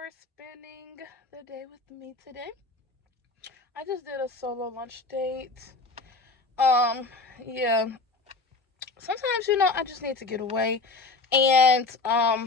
for spending the day with me today. I just did a solo lunch date. Um, yeah. Sometimes, I just need to get away. And, yeah.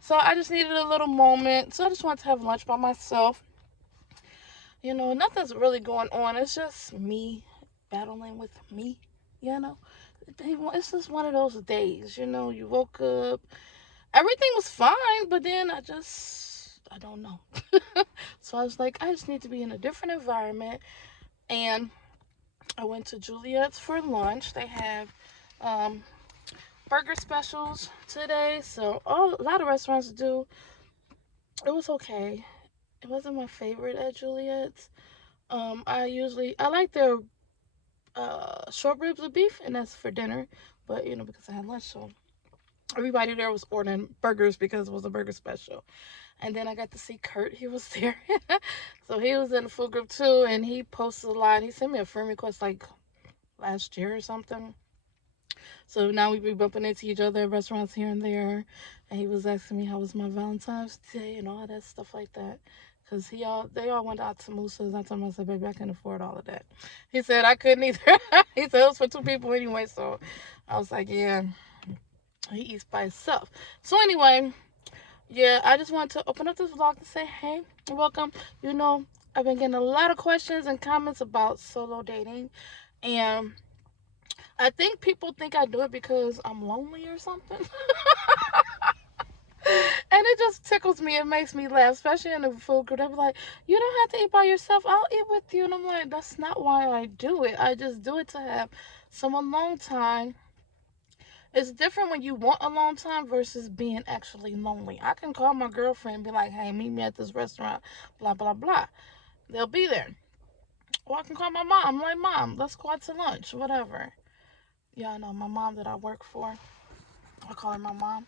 So I just needed a little moment. So I just wanted to have lunch by myself. Nothing's really going on. It's just me battling with me, you know. It's just one of those days, you woke up, everything was fine, but then I don't know. So I was like, I just need to be in a different environment. And I went to Juliet's for lunch. They have um, burger specials today. So a lot of restaurants do. It was okay. It wasn't my favorite at Juliet's. I like their short ribs of beef, and that's for dinner. But because I had lunch, so everybody there was ordering burgers because it was a burger special. And then I got to see Kurt. He was there. So he was in the food group too, and he posted a lot. He sent me a friend request like last year or something. So now we be bumping into each other at restaurants here and there. And he was asking me how was my Valentine's Day and all that stuff like that. Because they all went out to Moose's. I told him, I said, baby, I can't afford all of that. He said, I couldn't either. He said, it was for two people anyway. So I was like, yeah, he eats by himself. So anyway, yeah, I just wanted to open up this vlog to say, hey, welcome. I've been getting a lot of questions and comments about solo dating. And I think people think I do it because I'm lonely or something. And it just tickles me. It makes me laugh, especially in the food group. They be like, you don't have to eat by yourself. I'll eat with you. And I'm like, that's not why I do it. I just do it to have some alone time. It's different when you want alone time versus being actually lonely. I can call my girlfriend and be like, hey, meet me at this restaurant, blah, blah, blah. They'll be there. Or I can call my mom. I'm like, Mom, let's go out to lunch, whatever. Yeah, I know, my mom that I work for. I call her my mom.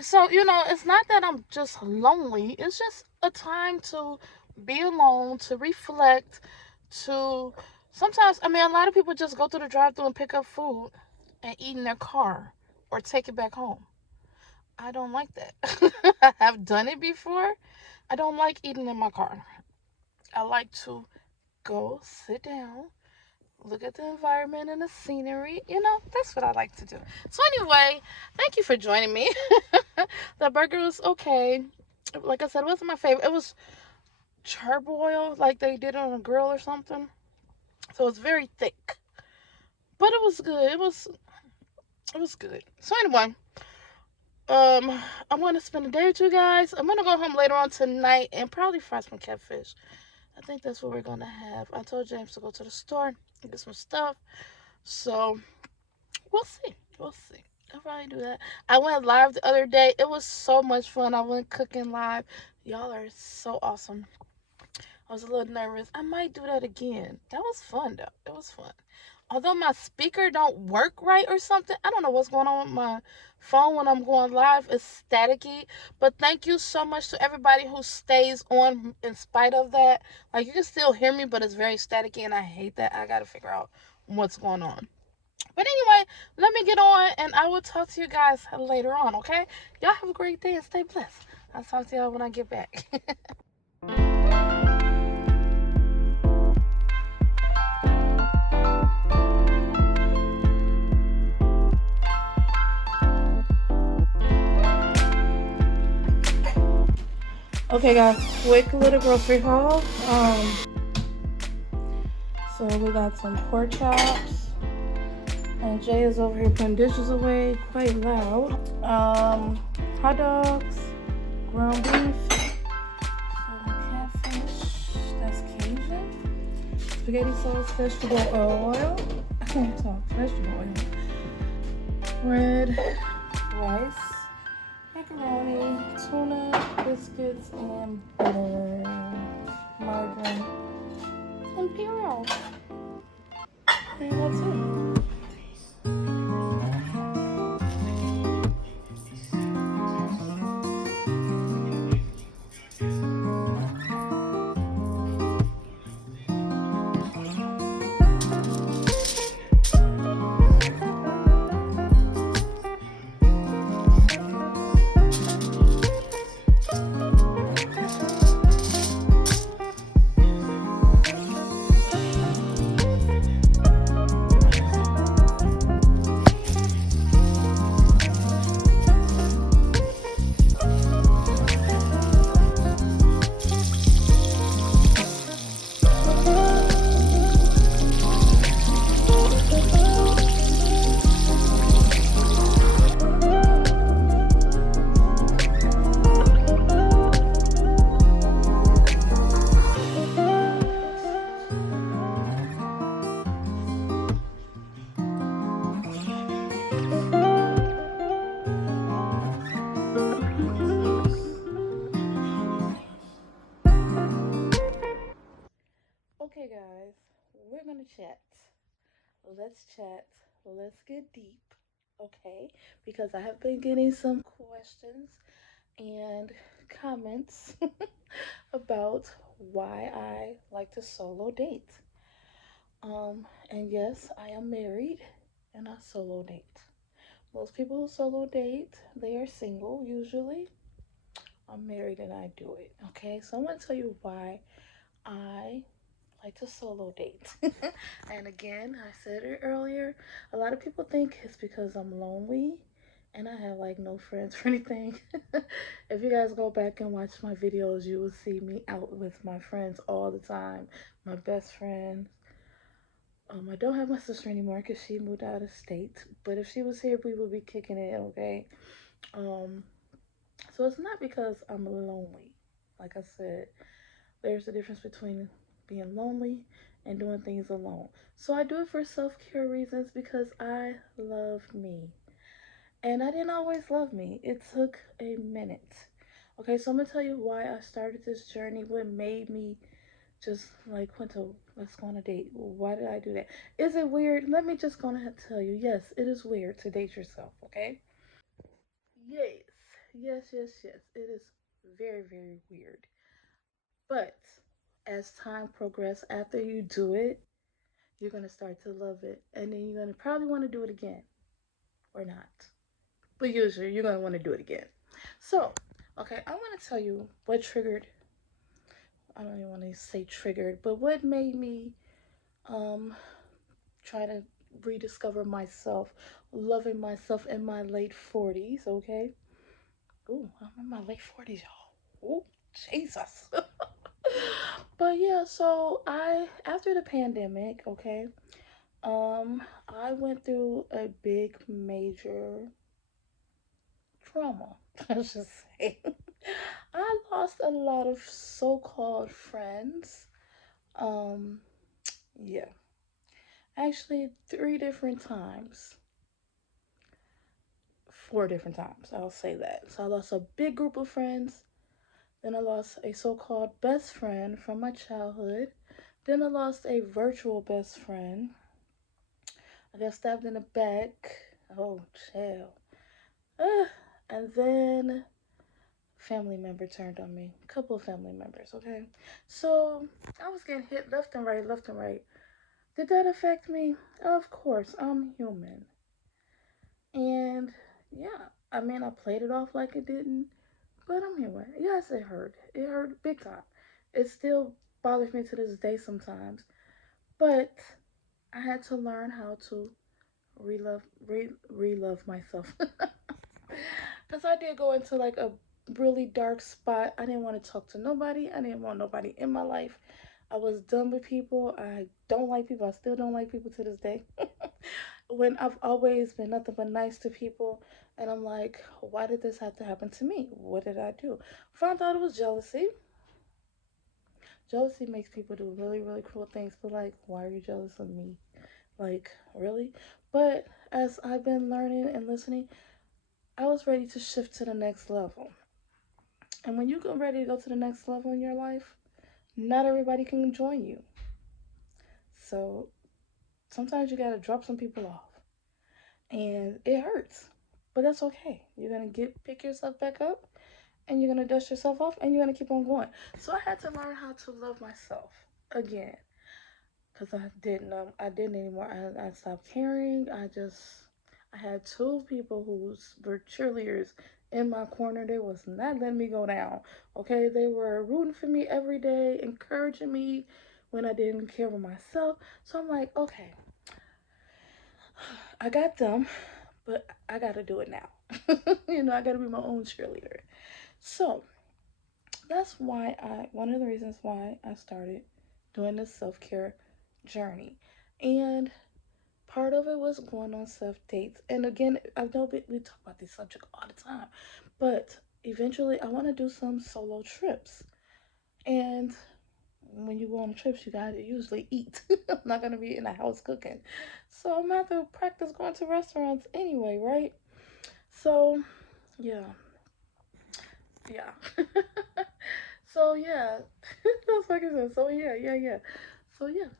So, it's not that I'm just lonely. It's just a time to be alone, to reflect, to... Sometimes, a lot of people just go through the drive-thru and pick up food and eat in their car or take it back home. I don't like that. I have done it before. I don't like eating in my car. I like to go sit down, look at the environment and the scenery. That's what I like to do. So anyway, thank you for joining me. The burger was okay. Like I said, it wasn't my favorite. It was charbroil, like they did on a grill or something. So it's very thick. But it was good. It was good. So anyway, I want to spend the day with you guys. I'm going to go home later on tonight and probably fry some catfish. I think that's what we're going to have. I told James to go to the store and get some stuff. So, we'll see. I'll probably do that. I went live the other day. It was so much fun. I went cooking live. Y'all are so awesome. I was a little nervous. I might do that again. That was fun, though. It was fun. Although my speaker don't work right or something. I don't know what's going on with my phone when I'm going live. It's staticky. But thank you so much to everybody who stays on in spite of that. Like, you can still hear me, but it's very staticky, and I hate that. I got to figure out what's going on. But anyway, let me get on, and I will talk to you guys later on, okay? Y'all have a great day and stay blessed. I'll talk to y'all when I get back. Okay, guys, quick little grocery haul. So we got some pork chops, and Jay is over here putting dishes away, quite loud. Hot dogs, ground beef, some catfish, that's Cajun, spaghetti sauce, vegetable oil, vegetable oil, bread, rice, macaroni, tuna, biscuits, and butter, margarine, and Purell. And that's it. Okay, guys, we're gonna chat. Let's chat. Let's get deep. Okay, because I have been getting some questions and comments about why I like to solo date. And yes, I am married and I solo date. Most people who solo date, they are single usually. I'm married and I do it. Okay, so I'm gonna tell you why I like to solo date. And again, I said it earlier, a lot of people think it's because I'm lonely and I have like no friends or anything. If you guys go back and watch my videos, you will see me out with my friends all the time. My best friend. I don't have my sister anymore because she moved out of state. But if she was here, we would be kicking it, okay? Um, so it's not because I'm lonely. Like I said, there's a difference between being lonely and doing things alone. So I do it for self care reasons because I love me. And I didn't always love me, it took a minute. Okay, so I'm gonna tell you why I started this journey, what made me just like went to let's go on a date. Why did I do that? Is it weird? Let me just go ahead and tell you. Yes, it is weird to date yourself, okay? Yes, yes. It is very, very weird. But as time progresses, after you do it, you're going to start to love it. And then you're going to probably want to do it again or not. But usually you're going to want to do it again. So, okay, I want to tell you what triggered, I don't even want to say triggered, but what made me um, try to rediscover myself, loving myself in my late 40s, okay? Ooh, I'm in my late 40s, y'all. Ooh, Jesus. But yeah, so after the pandemic, okay, I went through a big major trauma. I should say. I lost a lot of so-called friends. Um, yeah, actually 3 different times, 4 different times. I'll say that. So I lost a big group of friends. Then I lost a so-called best friend from my childhood. Then I lost a virtual best friend. I got stabbed in the back. Oh, chill. Uh, and then family member turned on me. A couple of family members, okay? So I was getting hit left and right, left and right. Did that affect me? Of course, I'm human. And yeah, I mean, I played it off like it didn't, but I'm human. Yes, it hurt. It hurt big time. It still bothers me to this day sometimes. But I had to learn how to re-love myself. Because I did go into like a really dark spot. I didn't want to talk to nobody. I didn't want nobody in my life. I was done with people. I don't like people. I still don't like people to this day. When I've always been nothing but nice to people. And I'm like, why did this have to happen to me? What did I do? Found out it was jealousy. Jealousy makes people do really, really cruel things. But like, why are you jealous of me? Like, really? But as I've been learning and listening, I was ready to shift to the next level. And when you get ready to go to the next level in your life, not everybody can join you. So sometimes you gotta drop some people off. And it hurts. But that's okay. You're gonna pick yourself back up and you're gonna dust yourself off and you're gonna keep on going. So I had to learn how to love myself again. Because I didn't anymore. I stopped caring. I had two people who were cheerleaders in my corner. They was not letting me go down. Okay, they were rooting for me every day, encouraging me when I didn't care for myself. So I'm like, okay, I got them, but I got to do it now. I got to be my own cheerleader. So that's why one of the reasons why I started doing this self care journey. And part of it was going on self dates. And again, I know we talk about this subject all the time, but eventually I want to do some solo trips. And when you go on trips, you gotta usually eat. I'm not gonna be in the house cooking. So I'm gonna have to practice going to restaurants anyway, right? So yeah, yeah. So yeah, that's what I said. So yeah. So yeah.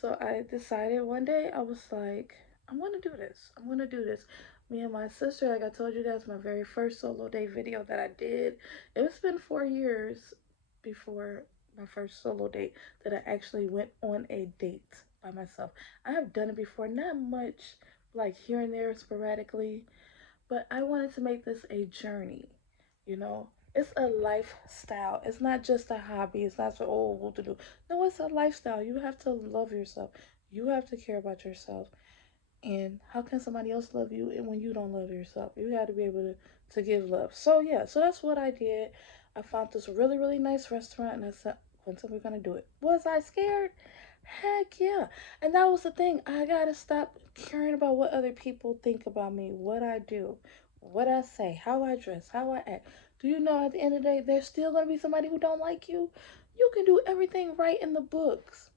So I decided one day I was like, I'm gonna do this. I'm gonna do this. Me and my sister, like I told you, that's my very first solo day video that I did. It's been 4 years before my first solo date that I actually went on a date by myself. I have done it before, not much, like here and there sporadically, but I wanted to make this a journey, you know. It's a lifestyle. It's not just a hobby. It's not so oh what to do. No, it's a lifestyle. You have to love yourself. You have to care about yourself. And how can somebody else love you when you don't love yourself? You got to be able to give love. So yeah, so that's what I did. I found this really, really nice restaurant and I said, Quinton, we're gonna do it. Was I scared? Heck yeah. And that was the thing. I gotta stop caring about what other people think about me, what I do, what I say, how I dress, how I act. Do you know at the end of the day there's still gonna be somebody who don't like you? You can do everything right in the books.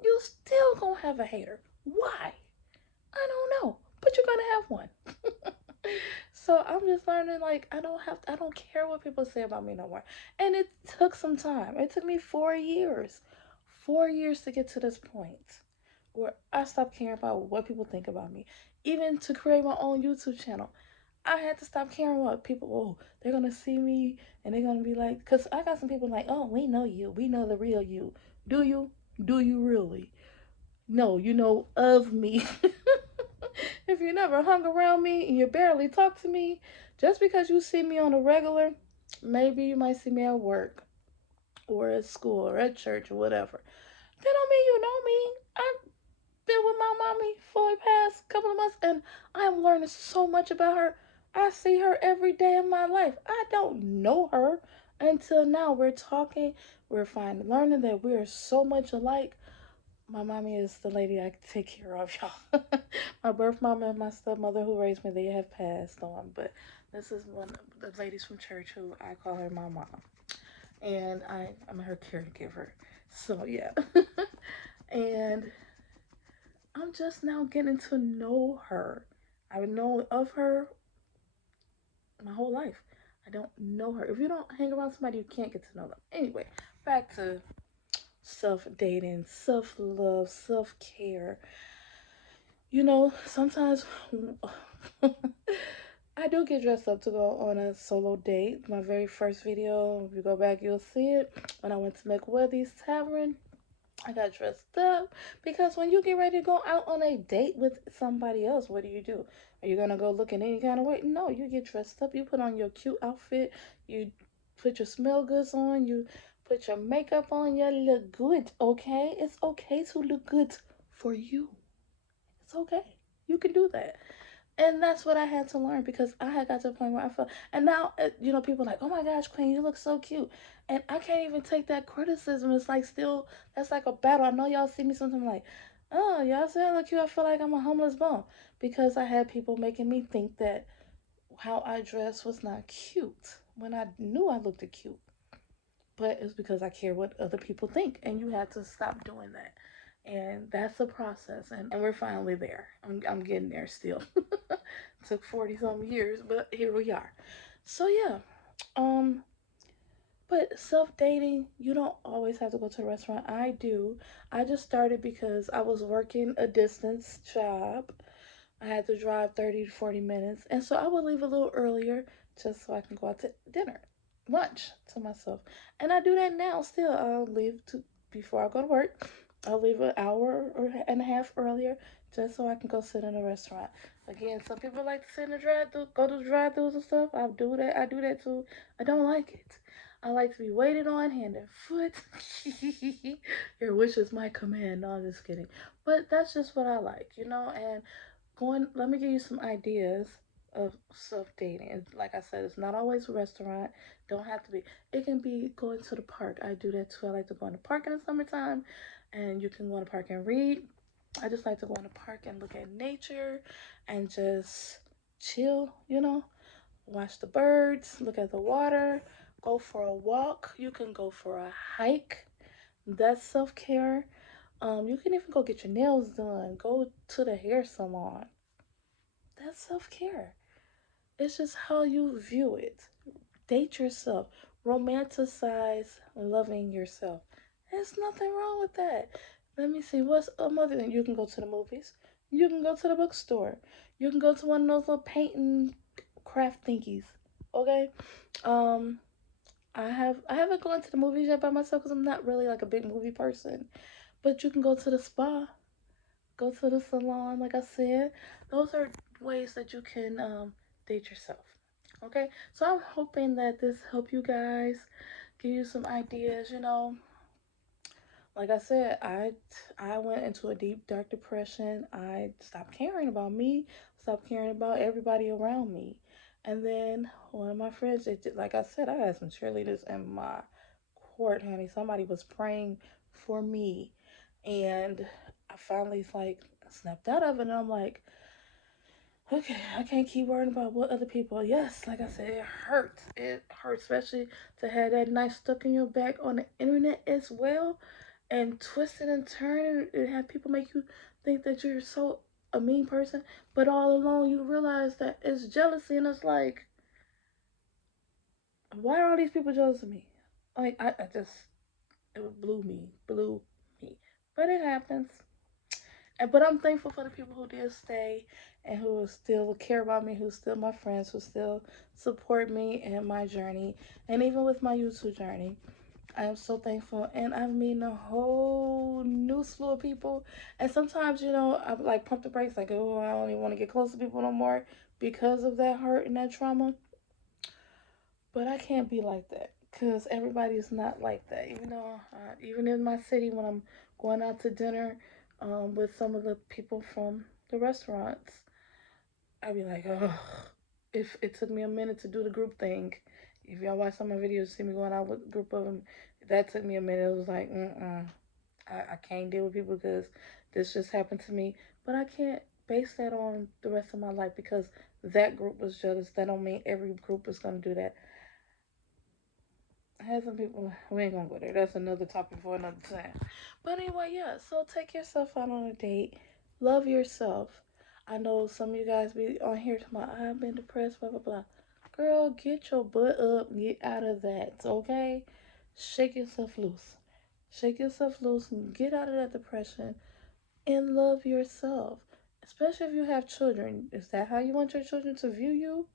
You still gonna have a hater. Why? I don't know. But you're gonna have one. So I'm just learning like I don't care what people say about me no more. And it took some time. It took me 4 years. 4 years to get to this point where I stopped caring about what people think about me. Even to create my own YouTube channel. I had to stop caring what people, oh, they're gonna see me and they're gonna be like, cause I got some people like, oh, we know you. We know the real you. Do you? Do you really? No, you know of me. If you never hung around me and you barely talk to me, just because you see me on a regular, maybe you might see me at work or at school or at church or whatever. That don't mean you know me. I've been with my mommy for the past couple of months and I'm learning so much about her. I see her every day of my life. I don't know her until now. We're talking, we're fine learning that we're so much alike. My mommy is the lady I take care of, y'all. My birth mom and my stepmother who raised me, they have passed on. But this is one of the ladies from church who I call her my mom. And I'm her caregiver. So, yeah. And I'm just now getting to know her. I've known of her my whole life. I don't know her. If you don't hang around somebody, you can't get to know them. Anyway, back to self dating, self love, self care. Sometimes I do get dressed up to go on a solo date. My very first video, if you go back, you'll see it. When I went to McWethy's Tavern, I got dressed up because when you get ready to go out on a date with somebody else, what do? Are you gonna go looking any kind of way? No, you get dressed up. You put on your cute outfit. You put your smell goods on. You put your makeup on. You look good. Okay, it's okay to look good for you. It's okay. You can do that. And that's what I had to learn because I had got to a point where I felt, and now, people are like, oh my gosh, Queen, you look so cute. And I can't even take that criticism. It's like still, that's like a battle. I know y'all see me sometimes like, oh, y'all say I look cute. I feel like I'm a homeless bum because I had people making me think that how I dress was not cute when I knew I looked cute. But it's because I care what other people think. And you have to stop doing that. And that's a process. And we're finally there. I'm getting there still. Took 40 some years, but here we are. So yeah. Um but self dating, you don't always have to go to a restaurant. I do. I just started because I was working a distance job. I had to drive 30 to 40 minutes. And so I would leave a little earlier just so I can go out to dinner, lunch to myself. And I do that now still. I'll leave before I go to work. I'll leave an hour or and a half earlier just so I can go sit in a restaurant. Again, some people like to sit in the drive-thru, go to the drive-thrus and stuff. I do that. I do that too. I don't like it. I like to be waited on hand and foot. Your wish is my command. No, I'm just kidding. But that's just what I like, you know. And going, let me give you some ideas of self dating. Like I said, it's not always a restaurant. Don't have to be. It can be going to the park. I do that too. I like to go in the park in the summertime, and you can go in the park and read. I just like to go in the park and look at nature and just chill, you know, watch the birds, look at the water, go for a walk. You can go for a hike. That's self care. You can even go get your nails done, go to the hair salon. That's self care. It's just how you view it. Date yourself. Romanticize loving yourself. There's nothing wrong with that. Let me see. What's another thing? You can go to the movies. You can go to the bookstore. You can go to one of those little painting craft thingies. Okay. Um. I haven't gone to the movies yet by myself because I'm not really like a big movie person. But you can go to the spa. Go to the salon, like I said. Those are ways that you can date yourself. Okay, so I'm hoping that this help you guys, give you some ideas. You know, like I said, I went into a deep dark depression. I stopped caring about me, stopped caring about everybody around me, and then one of my friends, like I said, I had some cheerleaders in my court, honey. Somebody was praying for me, and I finally like snapped out of it, and I'm like, okay, I can't keep worrying about what other people. Yes, like I said, it hurts. It hurts, especially to have that knife stuck in your back on the internet as well, and twisting and turning, and have people make you think that you're so a mean person, but all along you realize that it's jealousy, and it's like, why are all these people jealous of me? Like I just it blew me, but it happens. But I'm thankful for the people who did stay and who still care about me, who still my friends, who still support me in my journey, and even with my YouTube journey. I am so thankful, and I've met a whole new slew of people. And sometimes, you know, I like pump the brakes, like, oh, I don't even want to get close to people no more because of that hurt and that trauma. But I can't be like that because everybody is not like that. Even though, even in my city, when I'm going out to dinner with some of the people from the restaurants, I'd be like, oh, if it took me a minute to do the group thing. If y'all watch some of my videos, see me going out with a group of them, that took me a minute. It was like, I can't deal with people because this just happened to me. But I can't base that on the rest of my life because that group was jealous. That don't mean every group is going to do that. I had some people, we ain't gonna go there. That's another topic for another time. But anyway, yeah, so take yourself out on a date. Love yourself. I know some of you guys be on here talking about, I've been depressed, blah, blah, blah. Girl, get your butt up, get out of that, okay? Shake yourself loose. Shake yourself loose and get out of that depression and love yourself. Especially if you have children. Is that how you want your children to view you?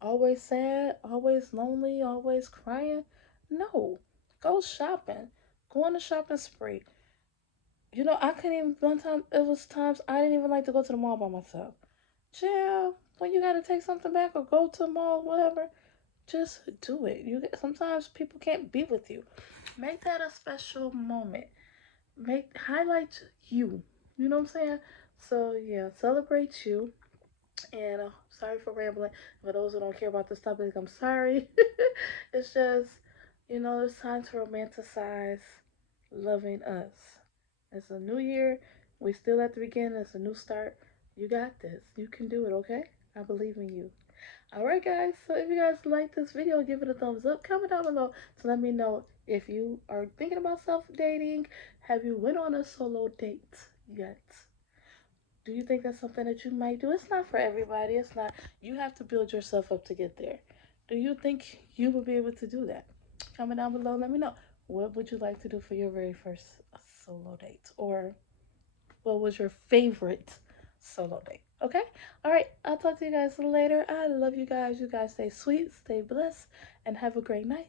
Always sad, always lonely, always crying? No. Go shopping. Go on a shopping spree. You know, I couldn't even, one time, it was times I didn't even like to go to the mall by myself. Chill. When you gotta take something back or go to the mall, whatever, just do it. Sometimes people can't be with you. Make that a special moment. Highlight you. You know what I'm saying? So yeah, celebrate you. And sorry for rambling. For those who don't care about this topic, I'm sorry. It's just, you know, it's time to romanticize loving us. It's a new year. We still at the beginning. It's a new start. You got this. You can do it, okay? I believe in you. Alright, guys. So if you guys like this video, give it a thumbs up. Comment down below to let me know if you are thinking about self-dating. Have you went on a solo date yet? Do you think that's something that you might do? It's not for everybody. It's not. You have to build yourself up to get there. Do you think you will be able to do that? Comment down below. Let me know. What would you like to do for your very first solo date? Or what was your favorite solo date? Okay? All right. I'll talk to you guys later. I love you guys. You guys stay sweet, stay blessed, and have a great night.